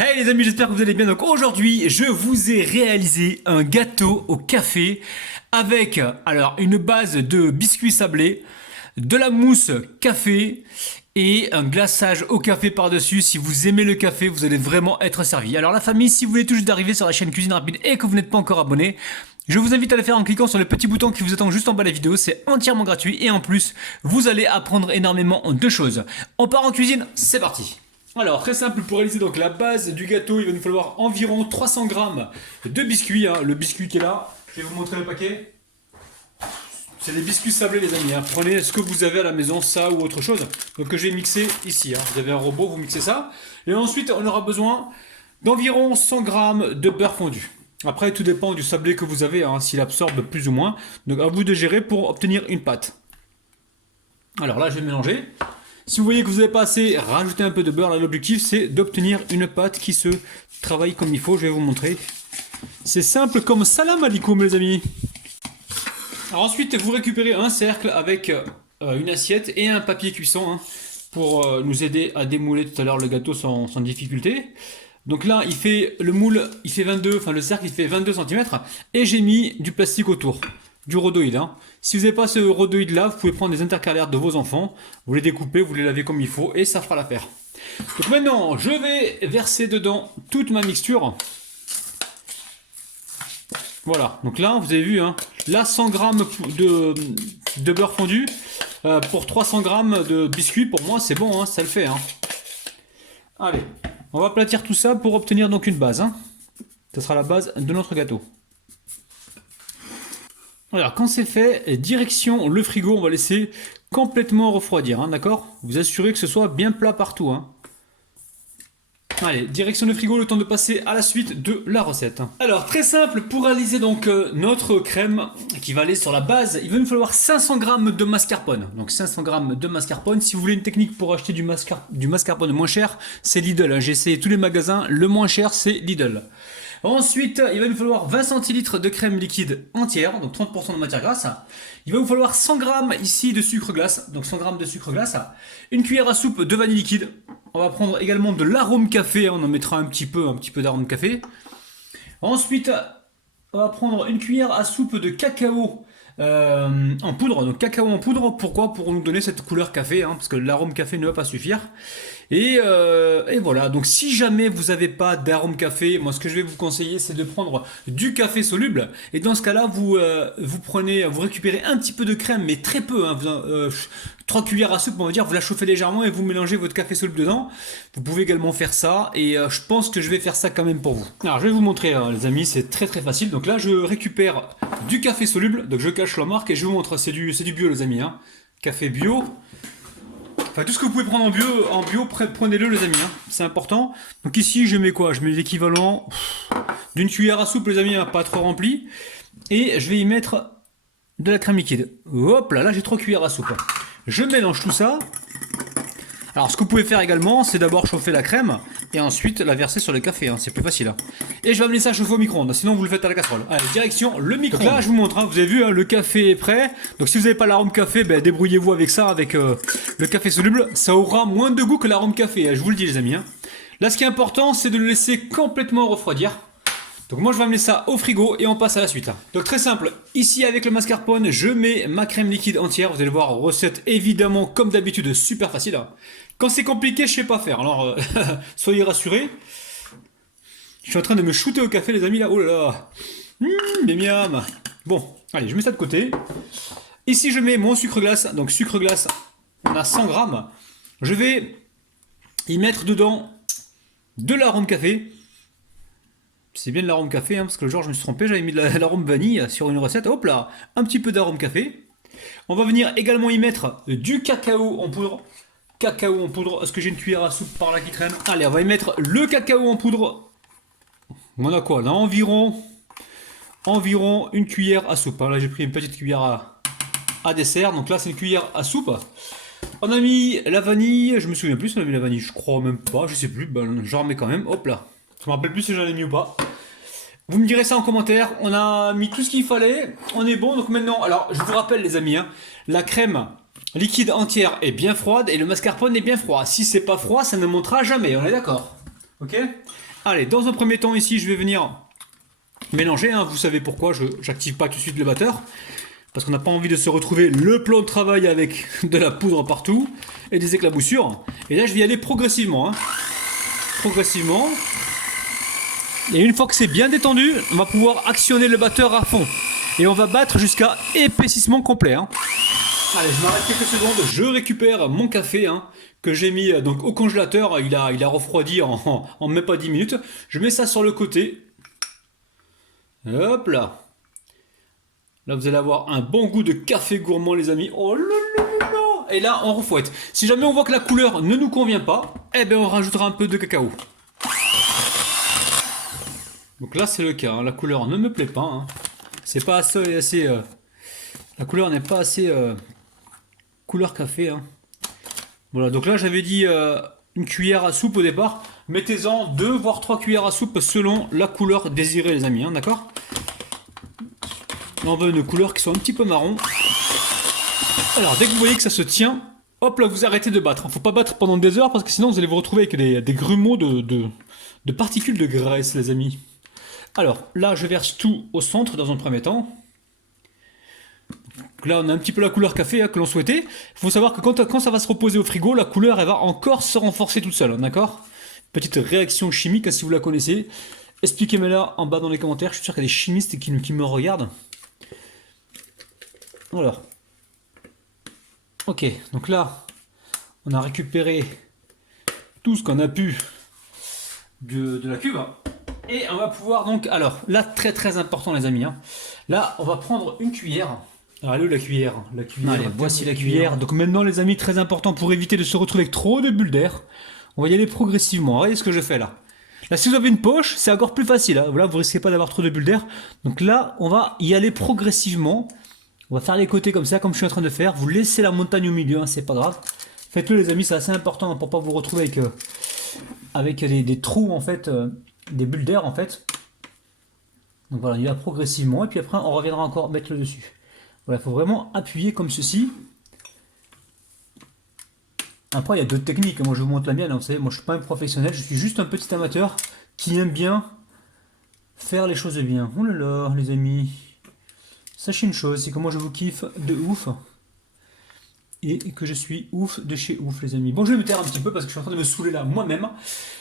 Hey les amis, j'espère que vous allez bien. Donc aujourd'hui, je vous ai réalisé un gâteau au café avec alors une base de biscuits sablés, de la mousse café et un glaçage au café par-dessus. Si vous aimez le café, vous allez vraiment être servi. Alors la famille, si vous venez tout juste d'arriver sur la chaîne Cuisine Rapide et que vous n'êtes pas encore abonné, je vous invite à le faire en cliquant sur le petit bouton qui vous attend juste en bas de la vidéo. C'est entièrement gratuit et en plus, vous allez apprendre énormément de choses. On part en cuisine, c'est parti. Alors, très simple, pour réaliser donc la base du gâteau, il va nous falloir environ 300 grammes de biscuits. Le biscuit qui est là, je vais vous montrer le paquet. C'est des biscuits sablés les amis. Prenez ce que vous avez à la maison, ça ou autre chose. Donc je vais mixer ici. Vous avez un robot, vous mixez ça. Et ensuite, on aura besoin d'environ 100 grammes de beurre fondu. Après, tout dépend du sablé que vous avez, s'il absorbe plus ou moins. Donc à vous de gérer pour obtenir une pâte. Alors là, je vais mélanger. Si vous voyez que vous n'avez pas assez, rajoutez un peu de beurre. Là, l'objectif, c'est d'obtenir une pâte qui se travaille comme il faut. Je vais vous montrer. C'est simple comme salam alikoum, les amis. Alors ensuite, vous récupérez un cercle avec une assiette et un papier cuisson pour nous aider à démouler tout à l'heure le gâteau sans difficulté. Donc là, le moule, il fait 22, enfin le cercle, il fait 22 cm et j'ai mis du plastique autour. Du rhodoïde. Si vous n'avez pas ce rhodoïde là, vous pouvez prendre des intercalaires de vos enfants, vous les découpez, vous les lavez comme il faut et ça fera l'affaire. Donc maintenant, je vais verser dedans toute ma mixture. Voilà, donc là, vous avez vu, là 100 g de beurre fondu pour 300 g de biscuits, pour moi c'est bon, ça le fait. Allez, on va aplatir tout ça pour obtenir donc une base. Ça sera la base de notre gâteau. Alors quand c'est fait, direction le frigo, on va laisser complètement refroidir, d'accord? Vous assurez que ce soit bien plat partout. Allez, direction le frigo, le temps de passer à la suite de la recette. Alors très simple, pour réaliser donc notre crème qui va aller sur la base, il va nous falloir 500 g de mascarpone. Donc 500 g de mascarpone, si vous voulez une technique pour acheter du mascarpone moins cher, c'est Lidl. J'ai essayé tous les magasins, le moins cher c'est Lidl. Ensuite, il va nous falloir 20 centilitres de crème liquide entière, donc 30% de matière grasse. Il va vous falloir 100 g ici de sucre glace, donc 100 g de sucre glace. Une cuillère à soupe de vanille liquide. On va prendre également de l'arôme café, on en mettra un petit peu d'arôme café. Ensuite, on va prendre une cuillère à soupe de cacao en poudre. Donc cacao en poudre, pourquoi? Pour nous donner cette couleur café, parce que l'arôme café ne va pas suffire. Et voilà, donc si jamais vous n'avez pas d'arôme café, moi ce que je vais vous conseiller c'est de prendre du café soluble. Et dans ce cas là, vous récupérez un petit peu de crème, mais très peu, 3 cuillères à soupe on va dire, vous la chauffez légèrement et vous mélangez votre café soluble dedans. Vous pouvez également faire ça et je pense que je vais faire ça quand même pour vous. Alors je vais vous montrer les amis, c'est très très facile. Donc là je récupère du café soluble, donc je cache la marque et je vous montre, c'est du bio les amis, café bio. Enfin, tout ce que vous pouvez prendre en bio, prenez-le les amis, c'est important. Donc ici je mets quoi? Je mets l'équivalent d'une cuillère à soupe les amis, pas trop rempli. Et je vais y mettre de la crème liquide. Hop là, j'ai 3 cuillères à soupe. Je mélange tout ça. Alors ce que vous pouvez faire également, c'est d'abord chauffer la crème et ensuite la verser sur le café, c'est plus facile. Et je vais amener ça chauffer au micro-ondes, sinon vous le faites à la casserole. Allez, direction le micro-ondes. Donc là je vous montre, vous avez vu, le café est prêt. Donc si vous n'avez pas l'arôme café, débrouillez-vous avec ça, avec le café soluble. Ça aura moins de goût que l'arôme café, je vous le dis les amis. Là ce qui est important, c'est de le laisser complètement refroidir. Donc moi je vais amener ça au frigo et on passe à la suite. Donc très simple, ici avec le mascarpone, je mets ma crème liquide entière. Vous allez voir, recette évidemment comme d'habitude super facile. Quand c'est compliqué, je sais pas faire, alors soyez rassurés. Je suis en train de me shooter au café les amis là, oh là là. Miam. Bon, allez, je mets ça de côté. Ici je mets mon sucre glace, donc sucre glace, on a 100 grammes. Je vais y mettre dedans de l'arôme café. C'est bien de l'arôme café, parce que le jour je me suis trompé, j'avais mis de l'arôme vanille sur une recette. Hop là, un petit peu d'arôme café. On va venir également y mettre du cacao en poudre. Cacao en poudre, est-ce que j'ai une cuillère à soupe par là qui traîne? Allez, on va y mettre le cacao en poudre. On a quoi? On a environ une cuillère à soupe. Là j'ai pris une petite cuillère à dessert, donc là c'est une cuillère à soupe. On a mis la vanille, je me souviens plus si on a mis la vanille, je crois même pas, je sais plus, j'en remets quand même, hop là. Je me rappelle plus si j'en ai mis ou pas. Vous me direz ça en commentaire, on a mis tout ce qu'il fallait, on est bon. Donc maintenant, alors je vous rappelle les amis, la crème liquide entière est bien froide et le mascarpone est bien froid. Si c'est pas froid, ça ne montera jamais, on est d'accord? Ok? Allez, dans un premier temps ici, je vais venir mélanger. Hein. Vous savez pourquoi je n'active pas tout de suite le batteur. Parce qu'on n'a pas envie de se retrouver le plan de travail avec de la poudre partout et des éclaboussures. Et là, je vais y aller progressivement. Hein. Progressivement. Et une fois que c'est bien détendu, on va pouvoir actionner le batteur à fond. Et on va battre jusqu'à épaississement complet. Hein. Allez, je m'arrête quelques secondes. Je récupère mon café hein, que j'ai mis donc, au congélateur. Il a refroidi en même pas 10 minutes. Je mets ça sur le côté. Hop là. Là, vous allez avoir un bon goût de café gourmand, les amis. Oh là là là. Et là, on refouette. Si jamais on voit que la couleur ne nous convient pas, eh bien, on rajoutera un peu de cacao. Donc là, c'est le cas. Hein. La couleur ne me plaît pas. Hein. C'est pas assez. La couleur n'est pas assez couleur café. Hein. Voilà. Donc là, j'avais dit une cuillère à soupe au départ. Mettez-en 2 voire 3 cuillères à soupe selon la couleur désirée, les amis. Hein, d'accord ? Là, on veut une couleur qui soit un petit peu marron. Alors, dès que vous voyez que ça se tient, hop là, vous arrêtez de battre. Il ne faut pas battre pendant des heures parce que sinon, vous allez vous retrouver avec des grumeaux de particules de graisse, les amis. Alors, là, je verse tout au centre dans un premier temps. Donc là, on a un petit peu la couleur café hein, que l'on souhaitait. Il faut savoir que quand ça va se reposer au frigo, la couleur, elle va encore se renforcer toute seule, d'accord ? Petite réaction chimique, hein, si vous la connaissez. Expliquez-moi-la en bas dans les commentaires. Je suis sûr qu'il y a des chimistes qui me regardent. Alors, ok, donc là, on a récupéré tout ce qu'on a pu de la cuve. Et on va pouvoir donc, alors, là, très très important les amis. Hein. Là, on va prendre une cuillère. Alors, elle est où la cuillère? Allez, voici la cuillère. Donc maintenant les amis, très important pour éviter de se retrouver avec trop de bulles d'air. On va y aller progressivement. Regardez ce que je fais là. Là, si vous avez une poche, c'est encore plus facile. Hein. Là, vous risquez pas d'avoir trop de bulles d'air. Donc là, on va y aller progressivement. On va faire les côtés comme ça, comme je suis en train de faire. Vous laissez la montagne au milieu, hein, c'est pas grave. Faites-le les amis, c'est assez important hein, pour pas vous retrouver avec des trous en fait, des bulles d'air en fait. Donc voilà, il y va progressivement et puis après on reviendra encore mettre le dessus. Voilà, il faut vraiment appuyer comme ceci. Après il y a d'autres techniques, moi je vous montre la mienne, hein, vous savez, moi je suis pas un professionnel, je suis juste un petit amateur qui aime bien faire les choses bien. Oh là là les amis. Sachez une chose, c'est que moi je vous kiffe de ouf. Et que je suis ouf de chez ouf les amis. Bon, je vais me taire un petit peu parce que je suis en train de me saouler là moi-même.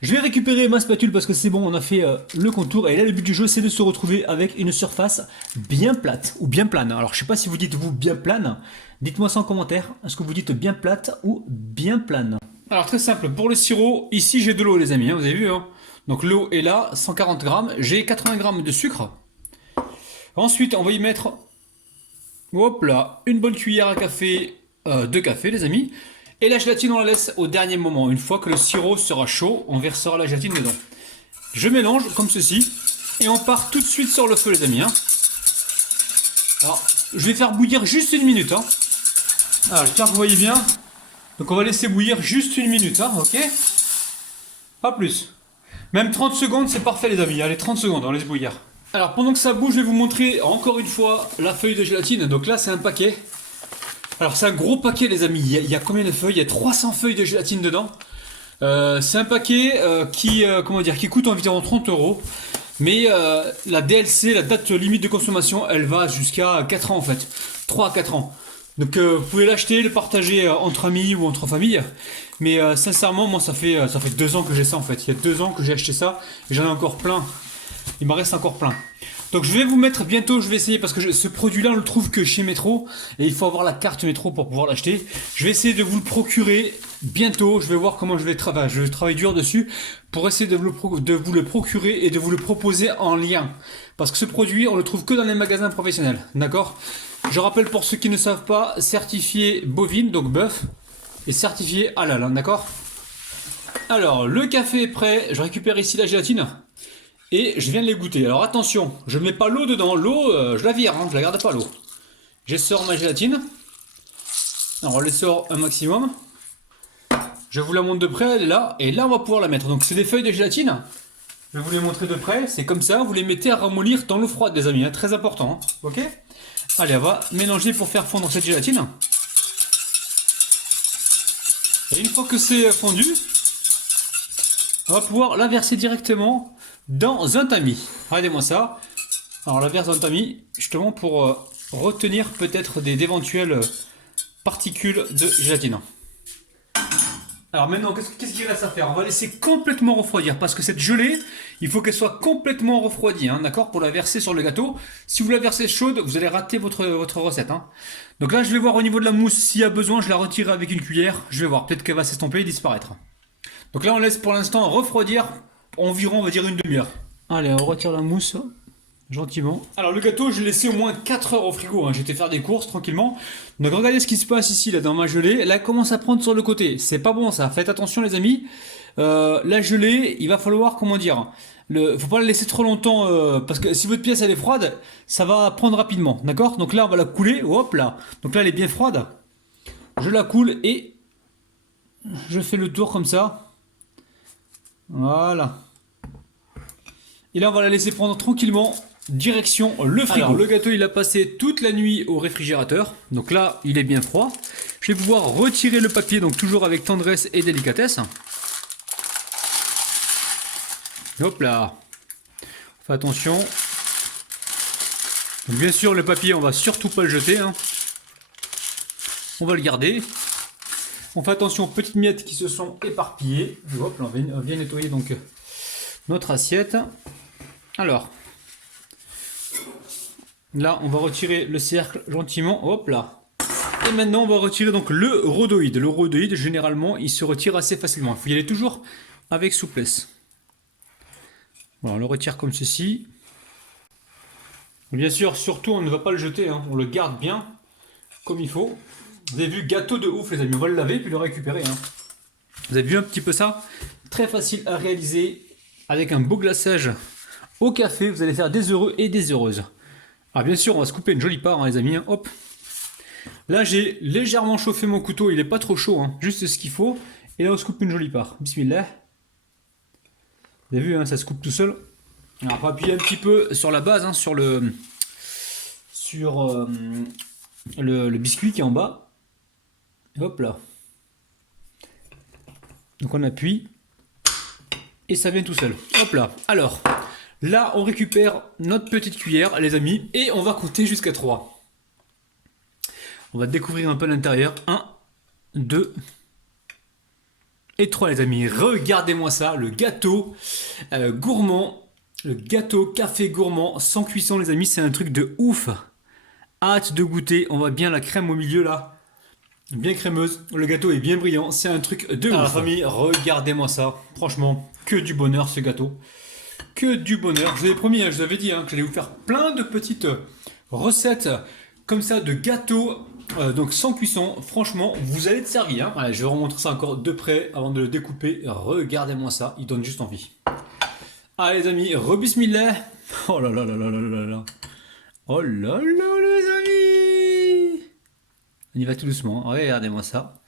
Je vais récupérer ma spatule parce que c'est bon, on a fait le contour. Et là le but du jeu c'est de se retrouver avec une surface bien plate ou bien plane. Alors je sais pas si vous dites vous bien plane. Dites-moi ça en commentaire. Est-ce que vous dites bien plate ou bien plane? Alors très simple, pour le sirop, ici j'ai de l'eau les amis, hein, vous avez vu hein. Donc l'eau est là, 140 grammes. J'ai 80 grammes de sucre. Ensuite, on va y mettre, hop là, une bonne cuillère à café de café, les amis. Et la gélatine, on la laisse au dernier moment. Une fois que le sirop sera chaud, on versera la gélatine dedans. Je mélange comme ceci. Et on part tout de suite sur le feu, les amis. Hein. Alors, je vais faire bouillir juste une minute. Hein. Alors, j'espère que vous voyez bien. Donc, on va laisser bouillir juste une minute. Hein, ok? Pas plus. Même 30 secondes, c'est parfait, les amis. Allez, 30 secondes, on laisse bouillir. Alors pendant que ça bouge, je vais vous montrer encore une fois la feuille de gélatine. Donc là c'est un paquet. Alors c'est un gros paquet les amis. Il y a combien de feuilles? Il y a 300 feuilles de gélatine dedans. C'est un paquet qui coûte environ 30 €. Mais la DLC, la date limite de consommation, elle va jusqu'à 4 ans en fait. 3 à 4 ans. Donc vous pouvez l'acheter, le partager entre amis ou entre familles. Mais sincèrement, moi ça fait 2 ans que j'ai ça en fait. Il y a 2 ans que j'ai acheté ça. Et j'en ai encore plein. Il m'en reste encore plein. Donc je vais vous mettre bientôt, je vais essayer parce que ce produit-là on le trouve que chez Métro et il faut avoir la carte Métro pour pouvoir l'acheter. Je vais essayer de vous le procurer bientôt. Je vais voir comment je vais travailler. Je vais travailler dur dessus pour essayer de vous le procurer et de vous le proposer en lien. Parce que ce produit, on le trouve que dans les magasins professionnels. D'accord? Je rappelle pour ceux qui ne savent pas, certifié bovine, donc bœuf, et certifié halal. Hein, d'accord? Alors le café est prêt. Je récupère ici la gélatine. Et je viens de les goûter. Alors attention, je ne mets pas l'eau dedans. L'eau, je la vire, hein, je la garde pas l'eau. Je sors ma gélatine. Alors on les sort un maximum. Je vous la montre de près, elle est là. Et là, on va pouvoir la mettre. Donc c'est des feuilles de gélatine. Je vais vous les montrer de près. C'est comme ça, vous les mettez à ramollir dans l'eau froide, les amis. Hein, très important. Hein, ok? Allez, on va mélanger pour faire fondre cette gélatine. Et une fois que c'est fondu, on va pouvoir la verser directement dans un tamis. Regardez-moi ça. Alors la verse dans un tamis, justement pour retenir peut-être d'éventuelles particules de gélatine. Alors maintenant, qu'est-ce qu'il reste à faire? On va laisser complètement refroidir parce que cette gelée, il faut qu'elle soit complètement refroidie, hein, d'accord, pour la verser sur le gâteau. Si vous la versez chaude, vous allez rater votre recette. Hein. Donc là, je vais voir au niveau de la mousse, s'il y a besoin, je la retire avec une cuillère. Je vais voir, peut-être qu'elle va s'estomper et disparaître. Donc là, on laisse pour l'instant refroidir environ, on va dire, une demi-heure. Allez, on retire la mousse. Gentiment. Alors le gâteau, je l'ai laissé au moins 4 heures au frigo. Hein. J'étais faire des courses tranquillement. Donc regardez ce qui se passe ici, là, dans ma gelée. Là, elle commence à prendre sur le côté. C'est pas bon ça. Faites attention les amis. La gelée, il va falloir, comment dire, faut pas la laisser trop longtemps parce que si votre pièce elle est froide, ça va prendre rapidement. D'accord? Donc là, on va la couler. Hop là. Donc là, elle est bien froide. Je la coule et je fais le tour comme ça. Voilà. Et là, on va la laisser prendre tranquillement. Direction le frigo. Alors, le gâteau il a passé toute la nuit au réfrigérateur. Donc là il est bien froid. Je vais pouvoir retirer le papier, donc toujours avec tendresse et délicatesse. Hop là. Fais attention. Donc, bien sûr le papier on va surtout pas le jeter. Hein. On va le garder. On fait attention aux petites miettes qui se sont éparpillées. Hop là, on vient nettoyer donc notre assiette. Alors. Là, on va retirer le cercle gentiment, hop là. Et maintenant, on va retirer donc le rhodoïde. Le rhodoïde, généralement, il se retire assez facilement. Il faut y aller toujours avec souplesse. Voilà, on le retire comme ceci. Bien sûr, surtout, on ne va pas le jeter. Hein. On le garde bien, comme il faut. Vous avez vu, gâteau de ouf, les amis. On va le laver puis le récupérer. Hein. Vous avez vu un petit peu ça? Très facile à réaliser. Avec un beau glaçage au café, vous allez faire des heureux et des heureuses. Ah bien sûr, on va se couper une jolie part, hein, les amis. Hein. Hop. Là, j'ai légèrement chauffé mon couteau. Il n'est pas trop chaud, hein. Juste ce qu'il faut. Et là, on se coupe une jolie part. Bismillah. Vous avez vu, hein, ça se coupe tout seul. Alors, on va appuyer un petit peu sur la base, hein, sur le biscuit qui est en bas. Et hop là. Donc on appuie. Et ça vient tout seul. Hop là. Alors... Là, on récupère notre petite cuillère, les amis, et on va compter jusqu'à 3. On va découvrir un peu l'intérieur. 1, 2 et 3, les amis. Regardez-moi ça, le gâteau gourmand, le gâteau café gourmand sans cuisson, les amis. C'est un truc de ouf. Hâte de goûter. On voit bien la crème au milieu, là. Bien crémeuse. Le gâteau est bien brillant. C'est un truc de ouf. Alors, la famille, regardez-moi ça. Franchement, que du bonheur, ce gâteau. Que du bonheur. Je vous avais promis, hein, je vous avais dit hein, que j'allais vous faire plein de petites recettes comme ça de gâteaux donc sans cuisson. Franchement, vous allez être servi. Hein. Allez, je vais vous remontrer ça encore de près avant de le découper. Regardez-moi ça, il donne juste envie. Allez les amis, rebismillah. Oh là là là là là là là. Oh là là les amis. On y va tout doucement. Regardez-moi ça.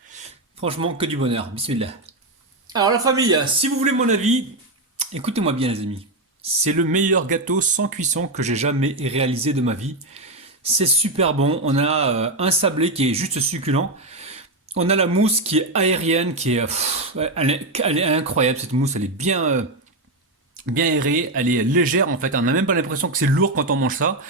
Franchement, que du bonheur. Bismillah. Alors la famille, si vous voulez mon avis, écoutez-moi bien les amis. C'est le meilleur gâteau sans cuisson que j'ai jamais réalisé de ma vie. C'est super bon. On a un sablé qui est juste succulent. On a la mousse qui est aérienne, qui est, elle est incroyable cette mousse. Elle est bien aérée, elle est légère en fait. On n'a même pas l'impression que c'est lourd quand on mange ça.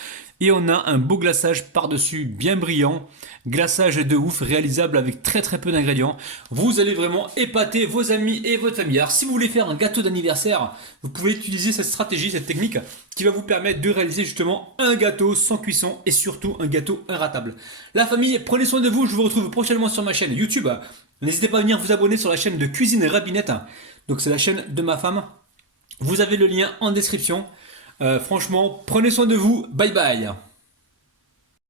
Et on a un beau glaçage par-dessus, bien brillant. Glaçage de ouf, réalisable avec très très peu d'ingrédients. Vous allez vraiment épater vos amis et votre famille. Alors si vous voulez faire un gâteau d'anniversaire, vous pouvez utiliser cette stratégie, cette technique qui va vous permettre de réaliser justement un gâteau sans cuisson et surtout un gâteau inratable. La famille, prenez soin de vous. Je vous retrouve prochainement sur ma chaîne YouTube. N'hésitez pas à venir vous abonner sur la chaîne de Cuisine Rabinette. Donc c'est la chaîne de ma femme. Vous avez le lien en description. Franchement, prenez soin de vous. Bye bye.